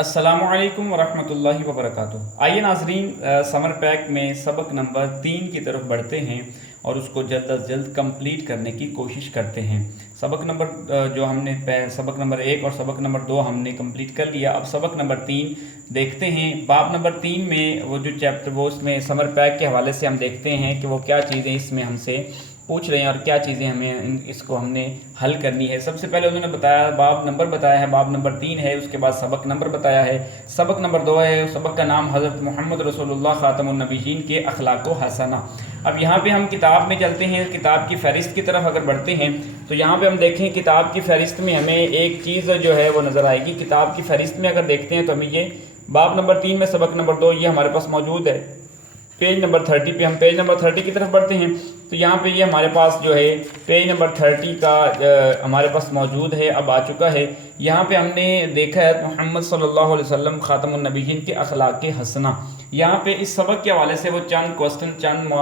अस्सलामु अलैकुम वरहमतुल्लाहि वबरकातुहू। आइए नाजरीन, समर पैक में सबक नंबर 3 की तरफ बढ़ते हैं और उसको जल्द अज जल्द कंप्लीट करने की कोशिश करते हैं। सबक नंबर जो हमने सबक नंबर 1 और सबक नंबर 2 हमने कंप्लीट कर लिया। अब सबक नंबर 3 देखते हैं। बाब नंबर 3 में वो जो चैप्टर वो उसमें समर पैक के हवाले से हम देखते हैं कि वो क्या चीज़ें इसमें हमसे पूछ रहे हैं और क्या चीज़ें हमें इसको हमने हल करनी है। सबसे पहले उन्होंने बताया, बाब नंबर बताया है, बाब नंबर 3 है, उसके बाद सबक नंबर बताया है। सबक नंबर 2 है, सबक का नाम हज़रत मोहम्मद रसूलुल्लाह ख़ातमुन नबीयीन के अखलाक व हसना। अब यहाँ पे हम किताब में चलते हैं, किताब की फ़हरिस्त की तरफ अगर बढ़ते हैं तो यहाँ पे हम देखें किताब की फ़हरिस्त में हमें एक चीज़ जो है वो नज़र आएगी। किताब की फ़हरिस्त में अगर देखते हैं तो हमें ये बाब नंबर 3 में सबक नंबर 2 ये हमारे पास मौजूद है। पेज नंबर 30 पे हम पेज नंबर 30 की तरफ बढ़ते हैं तो यहाँ पे ये हमारे पास जो है पेज नंबर 30 का हमारे पास मौजूद है, अब आ चुका है। यहाँ पे हमने देखा है मोहम्मद सल्लल्लाहु अलैहि वसल्लम ख़ातमुन नबीयीन के अखलाक हसना। यहाँ पे इस सबक के हवाले से वो चंद क्वेश्चन चंद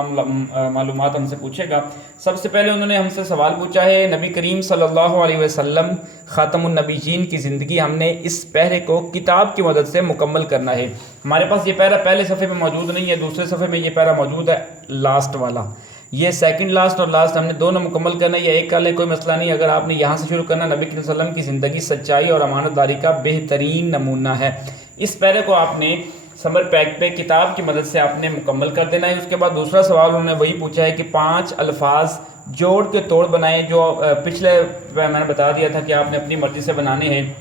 मालूमात हमसे पूछेगा। सबसे पहले उन्होंने हमसे सवाल पूछा है, नबी करीम सल्लल्लाहु अलैहि वसल्लम ख़ातमुन नबीयीन की ज़िंदगी हमने इस पहरे को किताब की मदद से मुकम्मल करना है। हमारे पास ये पैरा पहले सफ़े में मौजूद नहीं है, दूसरे सफ़े में ये पैरा मौजूद है, लास्ट वाला। ये सेकंड लास्ट और लास्ट हमने दोनों मुकम्मल करना है, या एक कर ले कोई मसला नहीं। अगर आपने यहाँ से शुरू करना, नबी करीम सल्लल्लाहु अलैहि वसल्लम की ज़िंदगी सच्चाई और अमानतदारी का बेहतरीन नमूना है। इस पैरे को आपने समर पैक पे किताब की मदद से आपने मुकम्मल कर देना है। उसके बाद दूसरा सवाल उन्होंने वही पूछा है कि 5 अल्फाज जोड़ के तोड़ बनाए, जो पिछले मैंने बता दिया था कि आपने अपनी मर्ज़ी से बनाने हैं।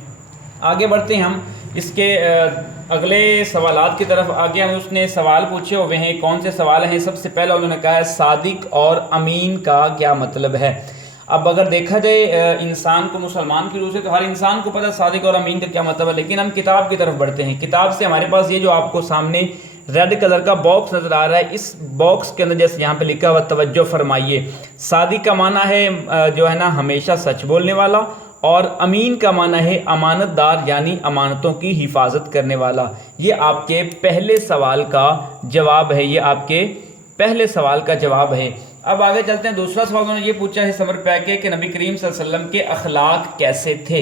आगे बढ़ते हैं हम इसके अगले सवालात की तरफ। आगे हम उसने सवाल पूछे हुए हैं, कौन से सवाल हैं। सबसे पहला उन्होंने कहा है सादिक और अमीन का क्या मतलब है। अब अगर देखा जाए इंसान को, मुसलमान की रूह से तो हर इंसान को पता है सादिक और अमीन का क्या मतलब है, लेकिन हम किताब की तरफ बढ़ते हैं। किताब से हमारे पास ये जो आपको सामने रेड कलर का बॉक्स नज़र आ रहा है, इस बॉक्स के अंदर जैसे यहाँ पे लिखा हुआ तवज्जो फरमाइए। सादिक का माना है जो है ना हमेशा सच बोलने वाला, और अमीन का माना है अमानतदार यानी अमानतों की हिफाजत करने वाला। ये आपके पहले सवाल का जवाब है, ये आपके पहले सवाल का जवाब है। अब आगे चलते हैं। दूसरा सवाल उन्होंने ये पूछा है समर पैक के कि नबी करीम सल्लल्लाहु अलैहि वसल्लम के अखलाक कैसे थे।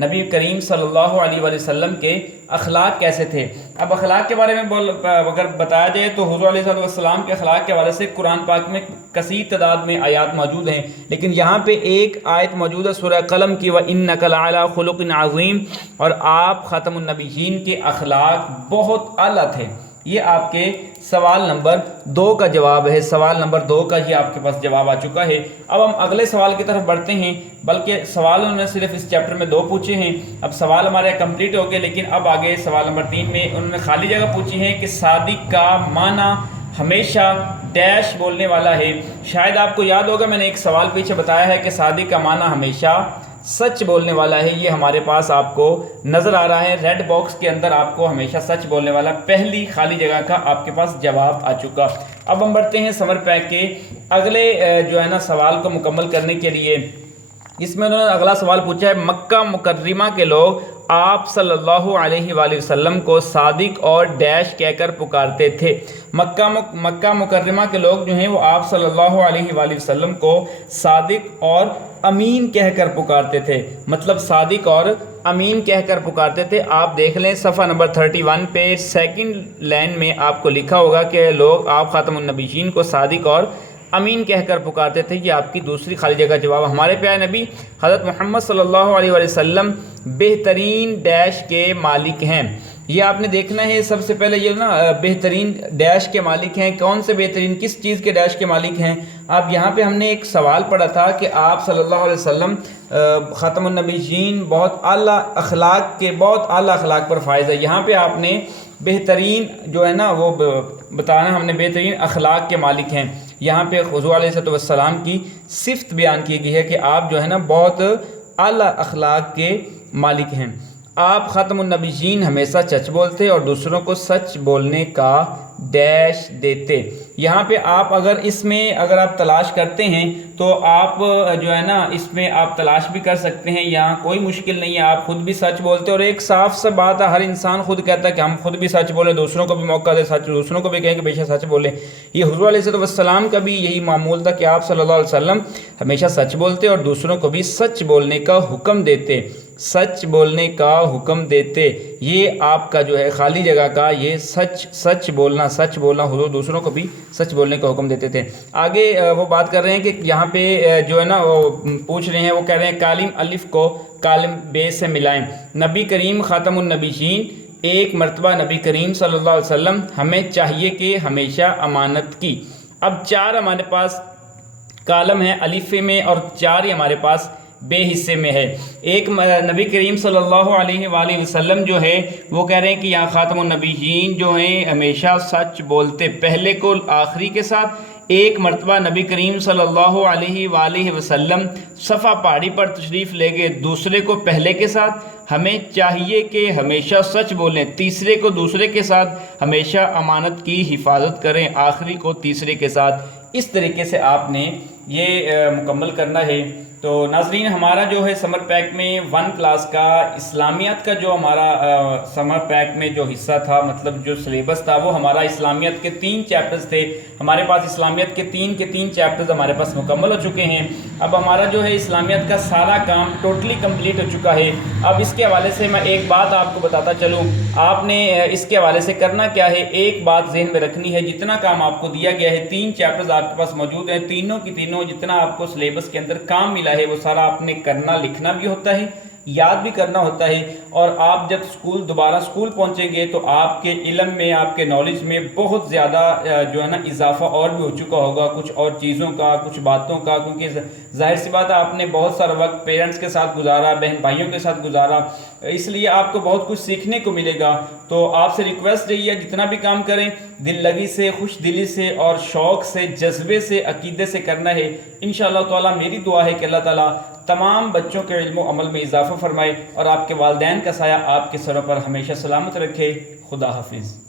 नबी करीम सल्लल्लाहु अलैहि वसल्लम के अखलाक कैसे थे। अब अखलाक के बारे में अगर बताया जाए तो हुज़ूर अलैहिस्सलाम के अखलाक के हवाले से कुरान पाक में कसीर तादाद में आयात मौजूद हैं, लेकिन यहाँ पे एक आयत मौजूद है सूरह कलम की, व इन्नका लअला खुलुक़िन अज़ीम, और आप ख़ातमुन नबीयीन के अखलाक बहुत आला थे। ये आपके सवाल नंबर 2 का जवाब है। सवाल नंबर 2 का ही आपके पास जवाब आ चुका है। अब हम अगले सवाल की तरफ बढ़ते हैं, बल्कि सवाल उन्होंने सिर्फ इस चैप्टर में 2 पूछे हैं। अब सवाल हमारे कंप्लीट हो गए, लेकिन अब आगे सवाल नंबर 3 में उन्होंने खाली जगह पूछी है कि सादिक का माना हमेशा डैश बोलने वाला है। शायद आपको याद होगा मैंने एक सवाल पीछे बताया है कि सादिक का माना हमेशा सच बोलने वाला है। ये हमारे पास आपको नज़र आ रहा है रेड बॉक्स के अंदर, आपको हमेशा सच बोलने वाला पहली खाली जगह का आपके पास जवाब आ चुका। अब हम बढ़ते हैं समर पैक के अगले जो है ना सवाल को मुकम्मल करने के लिए। इसमें उन्होंने अगला सवाल पूछा है, मक्का मुकर्रमा के लोग आप सल्लल्लाहु अलैहि वसल्लम को सादिक और डैश कहकर पुकारते थे। मक्का मुकर्रमा के लोग जो हैं वो आप सल्लल्लाहु अलैहि वसल्लम को सादिक और अमीन कहकर पुकारते थे। मतलब सादिक और अमीन कहकर पुकारते थे। आप देख लें सफ़ा नंबर 31 पे सेकंड लाइन में आपको लिखा होगा कि लोग आप ख़ातमुन नबीयीन को सादिक और अमीन कहकर पुकारते थे। ये आपकी दूसरी खाली जगह जवाब। हमारे प्यारे नबी हज़रत मोहम्मद सल्लल्लाहु अलैहि वसल्लम बेहतरीन डैश के मालिक हैं। ये आपने देखना है। सबसे पहले ये ना बेहतरीन डैश के मालिक हैं। कौन से बेहतरीन, किस चीज़ के डैश के मालिक हैं। अब यहाँ पे हमने एक सवाल पढ़ा था कि आप सल्लल्लाहु अलैहि वसल्लम ख़ातमुन नबीयीन बहुत आला अखलाक के, बहुत आला अखलाक पर फायज़ है। यहाँ पे आपने बेहतरीन जो है ना वो बताना, हमने बेहतरीन अखलाक के मालिक हैं। यहाँ पे हुज़ूर अलैहिस्सलाम की सिफ़त बयान की गई है कि आप जो है ना बहुत आला अखलाक के मालिक हैं। आप ख़ातमुन नबीयीन हमेशा सच बोलते और दूसरों को सच बोलने का डैश देते। यहाँ पे आप अगर इसमें अगर आप तलाश करते हैं तो आप जो है ना इसमें आप तलाश भी कर सकते हैं, यहाँ कोई मुश्किल नहीं है। आप खुद भी सच बोलते और एक साफ सा बात है, हर इंसान खुद कहता है कि हम खुद भी सच बोलें, दूसरों को भी मौका दे, सच दूसरों को भी कहें कि बेशक सच बोलें। ये हुज़ूर अलैहिस्सलाम का भी यही मामूल था कि आप सल्लल्लाहु अलैहि वसल्लम हमेशा सच बोलते और दूसरों को भी सच बोलने का हुक्म देते। سچ بولنے کا حکم دیتے۔ یہ آپ کا جو ہے خالی جگہ کا یہ سچ بولنا حضور دوسروں کو بھی سچ بولنے کا حکم دیتے تھے۔ آگے وہ بات کر رہے ہیں کہ یہاں پہ جو ہے نا وہ پوچھ رہے ہیں، وہ کہہ رہے ہیں کالم الف کو کالم بے سے ملائیں۔ نبی کریم خاتم النبیین ایک مرتبہ نبی کریم صلی اللہ علیہ وسلم ہمیں چاہیے کہ ہمیشہ امانت کی۔ اب 4 ہمارے پاس کالم ہے الف میں اور 4 ہی ہمارے پاس بے حصے میں ہے۔ ایک نبی کریم صلی اللہ علیہ وآلہ وسلم جو ہے وہ کہہ رہے ہیں کہ یہاں خاتم النبیین جو ہیں ہمیشہ سچ بولتے، پہلے کو آخری کے ساتھ۔ ایک مرتبہ نبی کریم صلی اللہ علیہ وآلہ وسلم صفا پہاڑی پر تشریف لے گئے، دوسرے کو پہلے کے ساتھ۔ ہمیں چاہیے کہ ہمیشہ سچ بولیں، تیسرے کو دوسرے کے ساتھ، ہمیشہ امانت کی حفاظت کریں، آخری کو تیسرے کے ساتھ۔ اس طریقے سے آپ نے یہ مکمل کرنا ہے۔ تو ناظرین ہمارا جو ہے سمر پیک میں 1 کلاس کا اسلامیات کا جو ہمارا سمر پیک میں جو حصہ تھا، مطلب جو سلیبس تھا، وہ ہمارا اسلامیات کے 3 چیپٹرز تھے۔ ہمارے پاس اسلامیات کے 3 چیپٹرز ہمارے پاس مکمل ہو چکے ہیں۔ اب ہمارا جو ہے اسلامیات کا سارا کام ٹوٹلی کمپلیٹ ہو چکا ہے۔ اب اس کے حوالے سے میں ایک بات آپ کو بتاتا چلوں، آپ نے اس کے حوالے سے کرنا کیا ہے، ایک بات ذہن میں رکھنی ہے، جتنا کام آپ کو دیا گیا ہے 3 چیپٹرز آپ کے پاس موجود ہیں، تینوں کی تینوں جتنا آپ کو سلیبس کے اندر کام ملا ہے وہ سارا آپ نے کرنا، لکھنا بھی ہوتا ہے، یاد بھی کرنا ہوتا ہے۔ اور آپ جب دوبارہ اسکول پہنچیں گے تو آپ کے علم میں، آپ کے نالج میں بہت زیادہ جو ہے نا اضافہ اور بھی ہو چکا ہوگا، کچھ اور چیزوں کا، کچھ باتوں کا، کیونکہ ظاہر سی بات ہے آپ نے بہت سارا وقت پیرنٹس کے ساتھ گزارا، بہن بھائیوں کے ساتھ گزارا، اس لیے آپ کو بہت کچھ سیکھنے کو ملے گا۔ تو آپ سے ریکویسٹ رہی ہے جتنا بھی کام کریں دل لگی سے، خوش دلی سے اور شوق سے، جذبے سے، عقیدے سے کرنا ہے۔ انشاءاللہ تعالیٰ میری دعا ہے کہ اللہ تعالیٰ تمام بچوں کے علم و عمل میں اضافہ فرمائے اور آپ کے والدین کا سایہ آپ کے سروں پر ہمیشہ سلامت رکھے۔ خدا حافظ۔